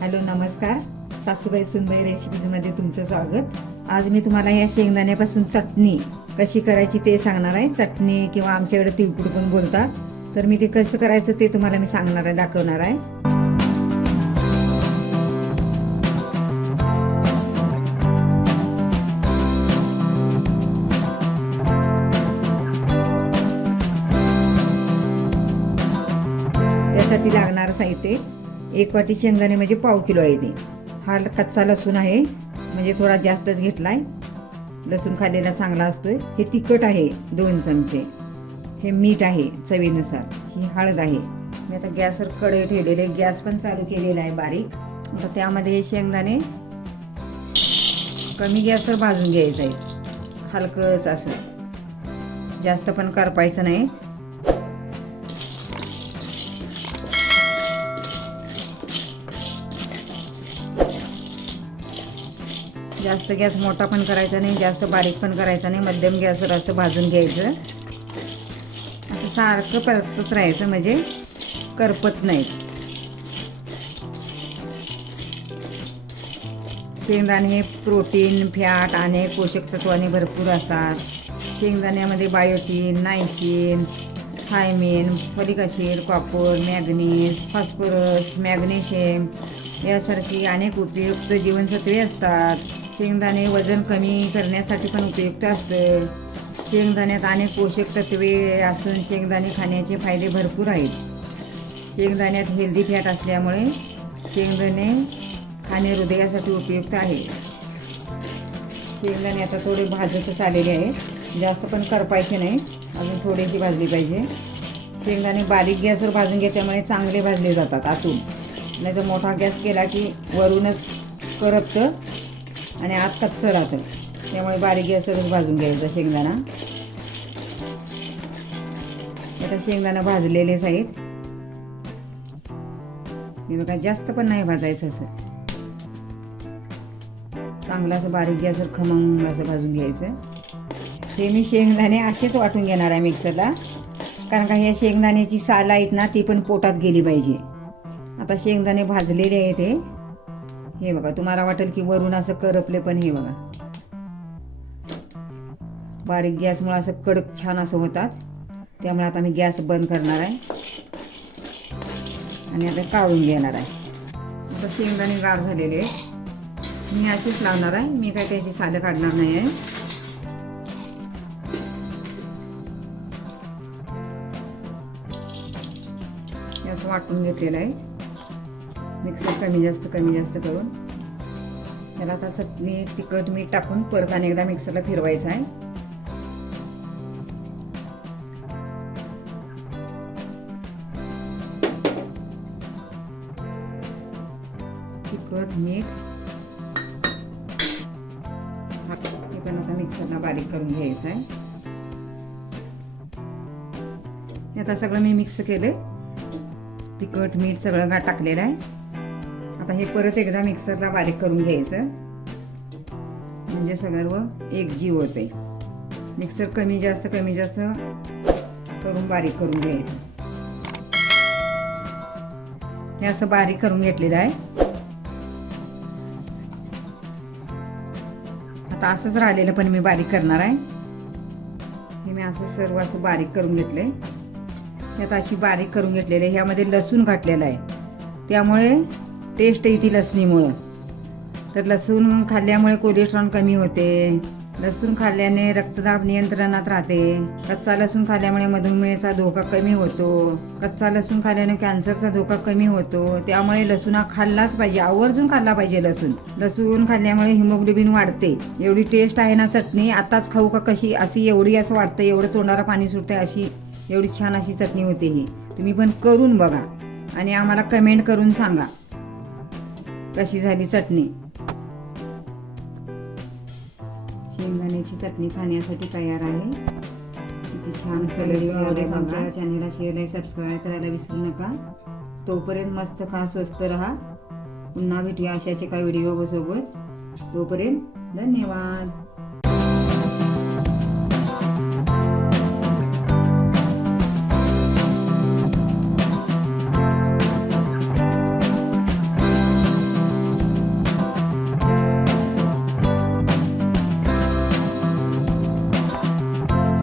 Hello नमस्कार. सासूबाई सुनबाई रेसिपीजमध्ये तुमचं स्वागत. आज मी तुम्हाला या शेंगदाण्यापासून चटणी कशी करायची ते सांगणार आहे. चटणी किंवा आमच्याकडे तिळकुट पण बोलतात. तर मी ते कसं करायचं ते तुम्हाला मी सांगणार आहे, दाखवणार आहे. त्यासाठी लागणारं साहित्य 1 वाटी शेंगदाणे म्हणजे पाव किलो आहे. ते हा कच्चा लसूण आहे, म्हणजे थोडा जास्तच घेतलाय. लसूण खाल्लेला चांगला असतोय. हे तिखट आहे 2 चमचे. हे मीठ आहे चवीनुसार. ही हळद आहे. मी आता गॅसवर कढई ठेवलेले, गॅस पण चालू केलेला आहे बारीक. आता त्यामध्ये हे शेंगदाणे कमी गॅसवर भाजून घ्यायचं आहे, हलकंच असं, जास्त पण करपायचं नाही. जास्त गॅस मोठा पण करायचा नाही, जास्त बारीक पण करायचा नाही. मध्यम गॅसवर असं भाजून घ्यायचं. असं सारखं परतत राहायचं, म्हणजे करपत नाही. शेंगदाणे हे प्रोटीन, फॅट आणि पोषक तत्वाने भरपूर असतात. शेंगदाण्यामध्ये biotin, niacin, thiamine, folic acid, copper, manganese, phosphorus, magnesium यासारखी अनेक उपयुक्त जीवनसत्वे असतात. शेंगदाणे वजन कमी करण्यासाठी पण उपयुक्त असतं. शेंगदाण्यात अनेक पोषक तत्वे असून शेंगदाणे खाण्याचे फायदे भरपूर आहेत. शेंगदाण्यात हेल्दी फॅट असल्यामुळे शेंगदाणे खाणे हृदयासाठी उपयुक्त आहे. शेंगदाणे आता थोडे भाजतच आलेले आहेत, जास्त पण करपायचे नाही, अजून थोडीशी भाजली पाहिजे. शेंगदाणे बारीक गॅसवर भाजून घेतल्यामुळे चांगले भाजले जातात आतून. नाही तर मोठा गॅस केला की वरूनच करपतं आणि आत कच्चं राहतं. त्यामुळे बारीक गॅसवरच भाजून घ्यायचं शेंगदाणा. आता शेंगदाणा भाजलेलेच आहेत. हे बघा, जास्त पण नाही भाजायचं, असं चांगलं असं बारीक गॅसवर खमंग असं भाजून घ्यायचं. हे मी शेंगदाणे असेच वाटून घेणार आहे मिक्सरला, कारण का ह्या शेंगदाण्याची साल आहेत ना, ती पण पोटात गेली पाहिजे. आता शेंगदाणे भाजलेले आहेत. हे बघा, तुम्हाला वाटेल की वरून असं करपले, पण हे बघा, बारीक गॅसमुळे असं कडक छान असं होतात. त्यामुळे आता मी गॅस बंद करणार आहे आणि आता काढून घेणार आहे. आता शेंगदाणे गार झालेले मी असेच लावणार आहे. मी काय त्याची सालं काढणार नाही आहे. असं वाटून घेतलेलं आहे मिक्सर, कमी जास्त करून. त्याला आता चटणी, तिखट, मीठ टाकून परत आणि एकदा मिक्सरला फिरवायचं आहे. तिखट, मीठ हे पण आता मिक्सरला बारीक करून घ्यायचं आहे. आता सगळं मी मिक्स केले, तिखट, मीठ सगळं टाकलेलं आहे. आता हे परत एकदा मिक्सरला बारीक करून घ्यायचं, म्हणजे सगळं एक जीव होते. मिक्सर कमी जास्त करून बारीक करून घ्यायचं. हे असं बारीक करून घेतलेलं आहे. आता असंच राहिलेलं पण मी बारीक करणार आहे. हे मी असं सर्व असं बारीक करून घेतलंय. यात अशी बारीक करून घेतलेले. ह्यामध्ये लसूण घातलेला आहे, त्यामुळे टेस्ट येते लसणीमुळं. तर लसूण खाल्ल्यामुळे कोलेस्ट्रॉल कमी होते. लसूण खाल्ल्याने रक्तदाब नियंत्रणात राहते. कच्चा लसूण खाल्ल्यामुळे मधुमेहाचा धोका कमी होतो. कच्चा लसूण खाल्ल्याने कॅन्सरचा धोका कमी होतो. त्यामुळे लसूण हा खाल्लाच पाहिजे, आवर्जून खाल्ला पाहिजे लसूण. लसूण खाल्ल्यामुळे हिमोग्लोबिन वाढते. एवढी टेस्ट आहे ना चटणी, आताच खाऊ का कशी, अशी एवढी असं वाटतं, एवढं तोंडाला पाणी सुटते, अशी एवढी छान अशी चटणी होते. ही तुम्ही पण करून बघा आणि आम्हाला कमेंट करून सांगा कशी झाली चटणी. शेंगदाण्याची चटणी खाण्यासाठी तयार आहे. किती छान सलरी आवडेल. आमच्या चॅनलला शेअर, सबस्क्राईब करायला विसरू नका. तोपर्यंत मस्त खा, स्वस्त राहा. पुन्हा भेटूया अशाचे काही व्हिडिओ सोबत. तोपर्यंत धन्यवाद.